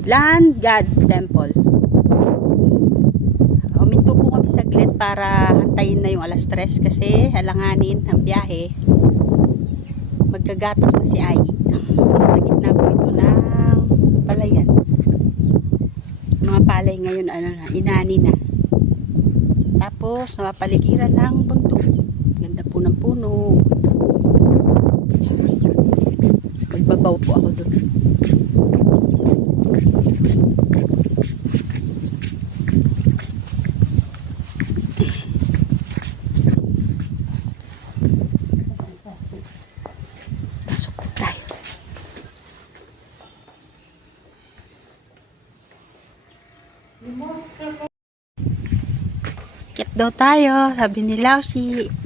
Land God Temple. Huminto po kami saglit para hantayin na yung alas 3 kasi halanganin ang biyahe. Magkagatas na si Ai. Nasa gitna po ito ng palayan. Mga palay ngayon inani na. Tapos napapaligiran ng bundok. Ganda po ng puno. Magbabaw po ako doon. Pasok po tayo. Kit daw tayo, sabi ni Lausi.